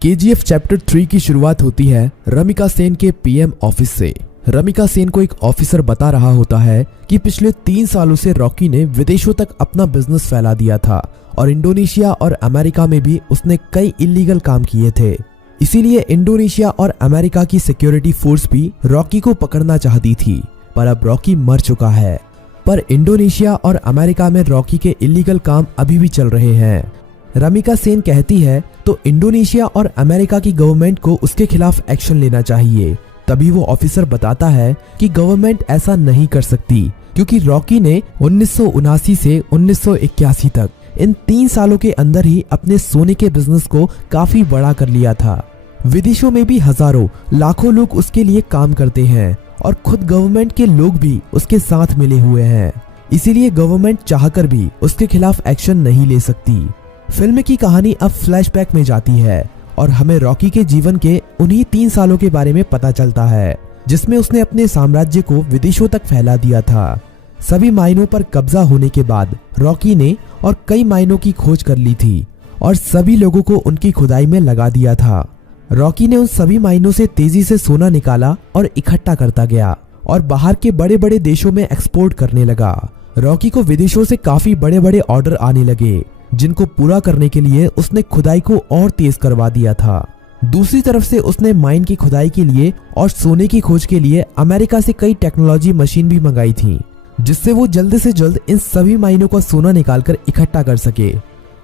KGF chapter 3 की शुरुआत होती है रमिका सेन के पीएम ऑफिस से। रमिका सेन को एक ऑफिसर बता रहा होता है कि पिछले 3 सालों से रॉकी ने विदेशों तक अपना बिजनेस फैला दिया था और इंडोनेशिया और अमेरिका में भी उसने कई इलीगल काम किए थे। इसीलिए इंडोनेशिया और अमेरिका की सिक्योरिटी फोर्स भी रॉकी को पकड़ना चाहती थी, पर अब रॉकी मर चुका है। पर इंडोनेशिया और अमेरिका में रॉकी के इलीगल काम अभी भी चल रहे हैं। रमिका सेन कहती है तो इंडोनेशिया और अमेरिका की गवर्नमेंट को उसके खिलाफ एक्शन लेना चाहिए। तभी वो ऑफिसर बताता है कि गवर्नमेंट ऐसा नहीं कर सकती, क्योंकि रॉकी ने 1979 से 1981 तक इन 3 सालों के अंदर ही अपने सोने के बिजनेस को काफी बड़ा कर लिया था। विदेशों में भी हजारों लाखों लोग उसके लिए काम करते हैं और खुद गवर्नमेंट के लोग भी उसके साथ मिले हुए हैं। इसीलिए गवर्नमेंट चाहकर भी उसके खिलाफ एक्शन नहीं ले सकती। फिल्म की कहानी अब फ्लैशबैक में जाती है और हमें रॉकी के जीवन के उन्हीं 3 सालों के बारे में पता चलता है, जिसमें उसने अपने साम्राज्य को विदेशों तक फैला दिया था। सभी माइनों पर कब्जा होने के बाद रॉकी ने और कई माइनों की खोज कर ली थी और सभी लोगों को उनकी खुदाई में लगा दिया था। रॉकी ने उन सभी माइनों से तेजी से सोना निकाला और इकट्ठा करता गया और बाहर के बड़े बड़े देशों में एक्सपोर्ट करने लगा। रॉकी को विदेशों से काफी बड़े बड़े ऑर्डर आने लगे, जिनको पूरा करने के लिए उसने खुदाई को और तेज करवा दिया था। दूसरी तरफ से उसने माइन की खुदाई के लिए और सोने की खोज के लिए अमेरिका से कई टेक्नोलॉजी मशीन भी मंगाई थी, जिससे वो जल्द से जल्द इन सभी माइनों का सोना निकालकर इकट्ठा कर सके।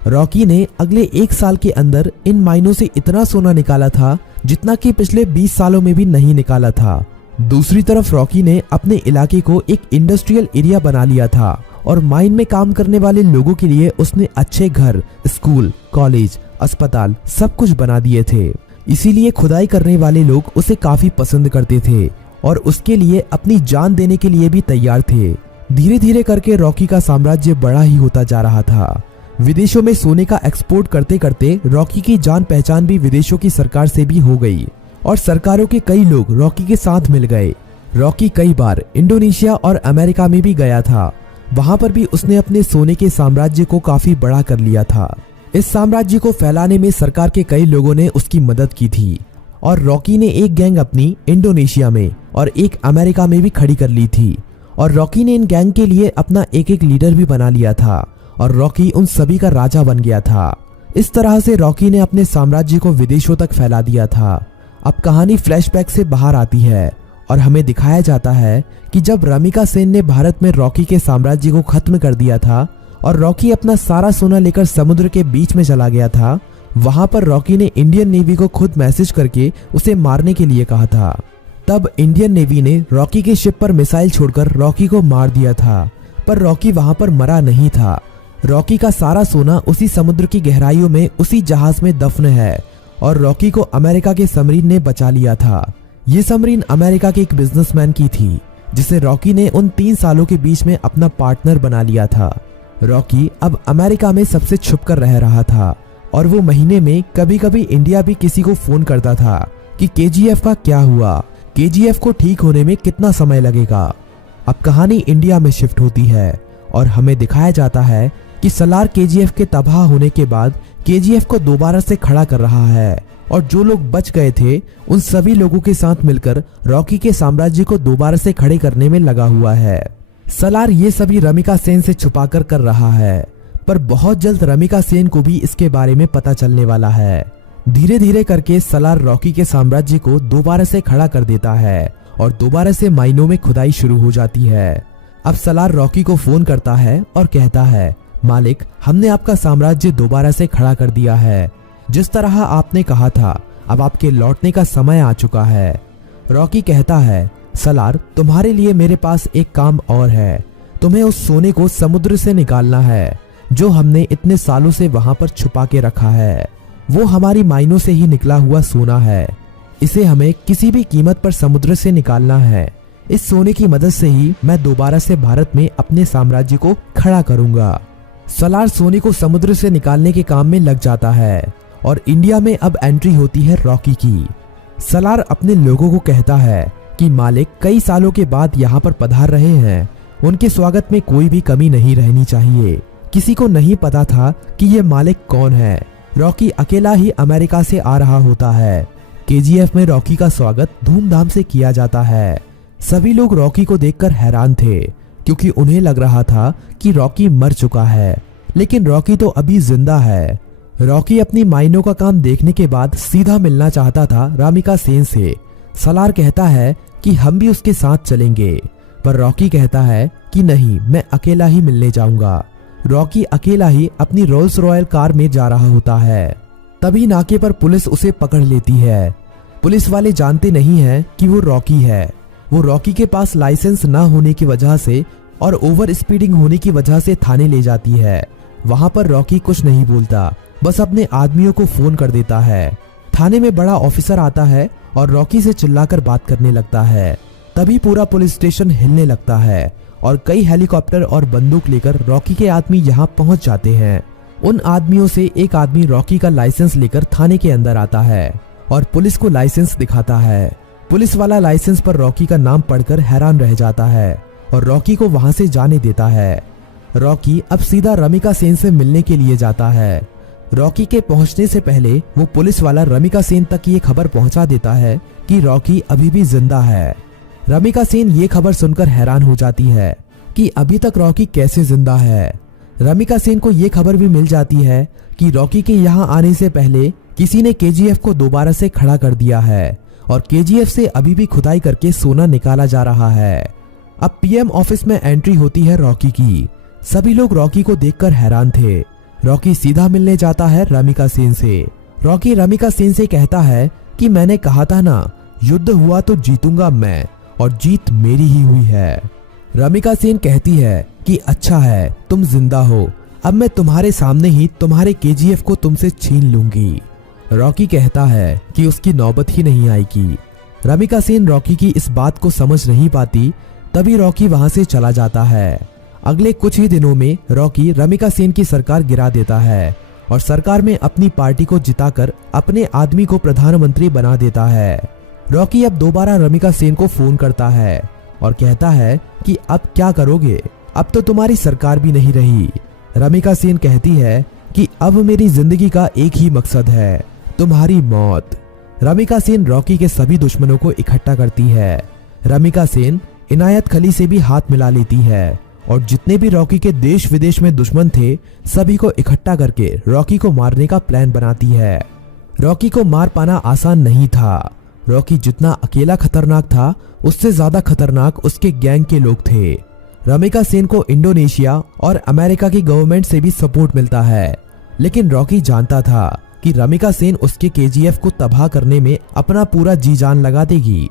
रॉकी ने अगले 1 साल के अंदर इन माइनों से इतना सोना निकाला था जितना कि पिछले 20 सालों में भी नहीं निकाला था। दूसरी तरफ रॉकी ने अपने इलाके को एक इंडस्ट्रियल एरिया बना लिया था और माइन में काम करने वाले लोगों के लिए उसने अच्छे घर, स्कूल, कॉलेज, अस्पताल सब कुछ बना दिए थे। इसीलिए खुदाई करने वाले लोग उसे काफी पसंद करते थे और उसके लिए अपनी जान देने के लिए भी तैयार थे। धीरे धीरे करके रॉकी का साम्राज्य बड़ा ही होता जा रहा था। विदेशों में सोने का एक्सपोर्ट करते करते रॉकी की जान पहचान भी विदेशों की सरकार से भी हो गई और सरकारों के कई लोग रॉकी के साथ मिल गए। रॉकी कई बार इंडोनेशिया और अमेरिका में भी गया था। वहां पर भी उसने अपने सोने के साम्राज्य को काफी बड़ा कर लिया था। इस साम्राज्य को फैलाने में सरकार के कई लोगों ने उसकी मदद की थी और रॉकी ने एक गैंग अपनी इंडोनेशिया में और एक अमेरिका में भी खड़ी कर ली थी और रॉकी ने इन गैंग के लिए अपना एक लीडर भी बना लिया था और रॉकी उन सभी का राजा बन गया था। इस तरह से रॉकी ने अपने साम्राज्य को विदेशों तक फैला दिया था। अब कहानी फ्लैशबैक से बाहर आती है और हमें दिखाया जाता है कि जब रमिका सेन ने भारत में रॉकी के साम्राज्य को खत्म कर दिया था और रॉकी अपना सारा सोना लेकर समुद्र के बीच में चला गया था, वहां पर रॉकी ने इंडियन नेवी को खुद मैसेज करके उसे मारने के लिए कहा था। तब इंडियन नेवी ने रॉकी के शिप पर मिसाइल छोड़कर रॉकी को मार दिया था, पर रॉकी वहां पर मरा नहीं था। रॉकी का सारा सोना उसी समुद्र की गहराइयों में उसी जहाज में दफन है और रॉकी को अमेरिका के सबमरीन ने बचा लिया था। ये सबमरीन अमेरिका के एक बिजनेसमैन की थी, जिसे रॉकी ने उन 3 सालों के बीच में अपना पार्टनर बना लिया था। रॉकी अब अमेरिका में सबसे छुपकर रह रहा था और वो महीने में कभी कभी इंडिया भी किसी को फोन करता था कि केजीएफ का क्या हुआ, केजीएफ को ठीक होने में कितना समय लगेगा। अब कहानी इंडिया में शिफ्ट होती है और हमें दिखाया जाता है कि सलार केजीएफ के तबाह होने के बाद केजीएफ को दोबारा से खड़ा कर रहा है और जो लोग बच गए थे उन सभी लोगों के साथ मिलकर रॉकी के साम्राज्य को दोबारा से खड़े करने में लगा हुआ है। सलार ये सभी रमिका सेन से छुपाकर कर रहा है, पर बहुत जल्द रमिका सेन को भी इसके बारे में पता चलने वाला है। धीरे धीरे करके सलार रॉकी के साम्राज्य को दोबारा से खड़ा कर देता है और दोबारा से माइनों में खुदाई शुरू हो जाती है। अब सलार रॉकी को फोन करता है और कहता है, मालिक, हमने आपका साम्राज्य दोबारा से खड़ा कर दिया है। जिस तरह आपने कहा था, अब आपके लौटने का समय आ चुका है। रॉकी कहता है, सलार, तुम्हारे लिए मेरे पास एक काम और है। तुम्हें उस सोने को समुद्र से निकालना है जो हमने इतने सालों से वहां पर छुपा के रखा है। वो हमारी माइनों से ही निकला हुआ सोना है। इसे हमें किसी भी कीमत पर समुद्र से निकालना है। इस सोने की मदद से ही मैं दोबारा से भारत में अपने साम्राज्य को खड़ा करूंगा। सलार सोने को समुद्र से निकालने के काम में लग जाता है और इंडिया में अब एंट्री होती है रॉकी की। सलार अपने लोगों को कहता है कि मालिक कई सालों के बाद यहाँ पर पधार रहे हैं, उनके स्वागत में कोई भी कमी नहीं रहनी चाहिए। किसी को नहीं पता था कि ये मालिक कौन है। रॉकी अकेला ही अमेरिका से आ रहा होता है। केजीएफ में रॉकी का स्वागत धूमधाम से किया जाता है। सभी लोग रॉकी को देखकर हैरान थे क्योंकि उन्हें लग रहा था कि रॉकी मर चुका है, लेकिन रॉकी तो अभी जिंदा है। रॉकी अपनी माइनों का काम देखने के बाद सीधा मिलना चाहता था रामिका सेन से। सलार कहता है कि हम भी उसके साथ चलेंगे, पर रॉकी कहता है कि नहीं, मैं अकेला ही मिलने जाऊंगा। रॉकी अकेला ही अपनी रोल्स रॉयल कार में जा रहा होता है। तभी नाके पर पुलिस उसे पकड़ लेती है। पुलिस वाले जानते नहीं हैं कि वो रॉकी है। वो रॉकी के पास लाइसेंस न होने की वजह से और ओवर स्पीडिंग होने की वजह से थाने ले जाती है। वहां पर रॉकी कुछ नहीं बोलता, बस अपने आदमियों को फोन कर देता है। थाने में बड़ा ऑफिसर आता है और रॉकी से चिल्लाकर बात करने लगता है। तभी पूरा पुलिस स्टेशन हिलने लगता है और कई हेलीकॉप्टर और बंदूक लेकर रॉकी के आदमी यहाँ पहुंच जाते हैं। उन आदमियों से एक आदमी रॉकी का लाइसेंस लेकर थाने के अंदर आता है और पुलिस को लाइसेंस दिखाता है। पुलिस वाला लाइसेंस पर रॉकी का नाम पढ़कर हैरान रह जाता है और रॉकी को वहां से जाने देता है। रॉकी अब सीधा रमिका सेन से मिलने के लिए जाता है। रॉकी के पहुंचने से पहले वो पुलिस वाला रमिका सेन तक ये खबर पहुंचा देता है कि रॉकी अभी भी जिंदा है। रमिका सेन ये खबर सुनकर हैरान हो जाती है कि अभी तक रॉकी कैसे जिंदा है। रमिका सेन को ये खबर भी मिल जाती है कि रॉकी के यहाँ आने से पहले किसी ने केजीएफ को दोबारा से खड़ा कर दिया है और केजीएफ से अभी भी खुदाई करके सोना निकाला जा रहा है। अब पीएम ऑफिस में एंट्री होती है रॉकी की। सभी लोग रॉकी को देखकर हैरान थे। रॉकी सीधा मिलने जाता है रमिका सेन से। रॉकी रमिका सेन से कहता है कि मैंने कहा था ना, युद्ध हुआ तो जीतूंगा मैं और जीत मेरी ही हुई है। रमिका सेन कहती है कि अच्छा है, तुम जिंदा हो, अब मैं तुम्हारे सामने ही तुम्हारे केजीएफ को तुमसे छीन लूंगी। रॉकी कहता है कि उसकी नौबत ही नहीं आएगी। रमिका सेन रॉकी की इस बात को समझ नहीं पाती। तभी रॉकी वहां से चला जाता है। अगले कुछ ही दिनों में रॉकी रमिका सेन की सरकार गिरा देता है और सरकार में अपनी पार्टी को जिताकर अपने आदमी को प्रधानमंत्री बना देता है। रॉकी अब दोबारा रमिका सेन को फोन करता है और कहता है कि अब क्या करोगे, अब तो तुम्हारी सरकार भी नहीं रही। रमिका सेन कहती है कि अब मेरी जिंदगी का एक ही मकसद है, तुम्हारी मौत। रमिका सेन रॉकी के सभी दुश्मनों को इकट्ठा करती है। रमिका सेन इनायत खली से भी हाथ मिला लेती है और जितने भी रॉकी के देश विदेश में दुश्मन थे सभी को इकट्ठा करके रॉकी को मारने का प्लान बनाती है। रॉकी को मार पाना आसान नहीं था। रॉकी जितना अकेला खतरनाक था उससे ज्यादा खतरनाक उसके गैंग के लोग थे। रमिका सेन को इंडोनेशिया और अमेरिका की गवर्नमेंट से भी सपोर्ट मिलता है, लेकिन रॉकी जानता था कि रमिका सेन उसके केजीएफ को तबाह करने में अपना पूरा जी जान लगा देगी।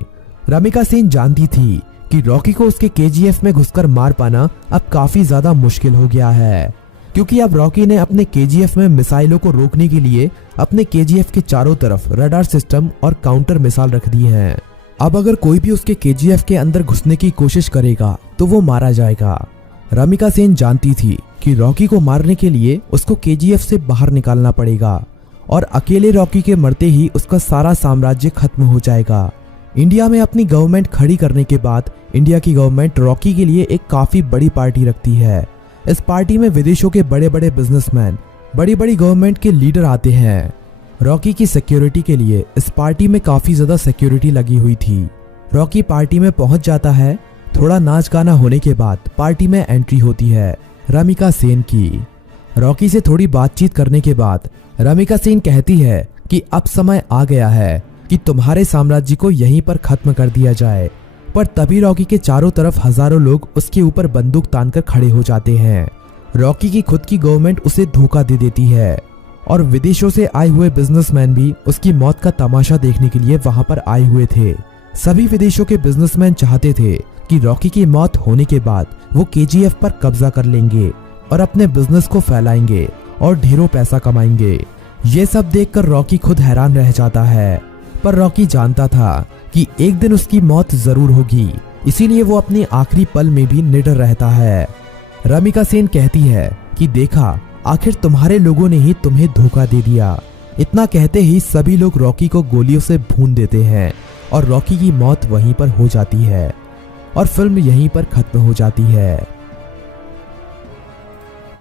रमिका सेन जानती थी कि रॉकी को उसके केजीएफ में घुसकर मार पाना अब काफी ज्यादा मुश्किल हो गया है, क्योंकि अब रॉकी ने अपने केजीएफ में मिसाइलों को रोकने के लिए अपने केजीएफ के चारों तरफ रडार सिस्टम और काउंटर मिसाइल रख दी हैं। अब अगर कोई भी उसके केजीएफ के अंदर घुसने की कोशिश करेगा तो वो मारा जाएगा। रमिका सेन जानती थी कि रॉकी को मारने के लिए उसको केजीएफ से बाहर निकालना पड़ेगा और अकेले रॉकी के मरते ही उसका सारा साम्राज्य खत्म हो जाएगा। इंडिया में अपनी गवर्नमेंट खड़ी करने के बाद इंडिया की गवर्नमेंट रॉकी के लिए एक काफी बड़ी पार्टी रखती है। इस पार्टी में विदेशों के बड़े बड़े बिजनेसमैन, बड़ी बड़ी गवर्नमेंट के लीडर आते हैं। रॉकी की सिक्योरिटी के लिए इस पार्टी में काफी ज्यादा सिक्योरिटी लगी हुई थी। रॉकी पार्टी में पहुंच जाता है। थोड़ा नाच गाना होने के बाद पार्टी में एंट्री होती है रमिका सेन की। रॉकी से थोड़ी बातचीत करने के बाद रमिका सेन कहती है कि अब समय आ गया है कि तुम्हारे साम्राज्य को यहीं पर खत्म कर दिया जाए। पर तभी रॉकी के चारों तरफ हजारों लोग उसके ऊपर बंदूक तानकर खड़े हो जाते हैं। रॉकी की खुद की गवर्नमेंट उसे धोखा दे देती है और विदेशों से आए हुए बिजनेसमैन भी उसकी मौत का तमाशा देखने के लिए वहां पर आए हुए थे। सभी विदेशों के बिजनेसमैन चाहते थे कि रॉकी की मौत होने के बाद वो केजीएफ पर कब्जा कर लेंगे और अपने बिजनेस को फैलाएंगे और ढेरों पैसा कमाएंगे। ये सब देखकर रॉकी खुद हैरान रह जाता है, पर रॉकी जानता था कि एक दिन उसकी मौत जरूर होगी, इसीलिए वो अपने आखिरी पल में भी निडर रहता है। रमिका सेन कहती है कि देखा, आखिर तुम्हारे लोगों ने ही तुम्हें धोखा दे दिया। इतना कहते ही सभी लोग रॉकी को गोलियों से भून देते हैं और रॉकी की मौत वहीं पर हो जाती है और फिल्म यहीं पर खत्म हो जाती है।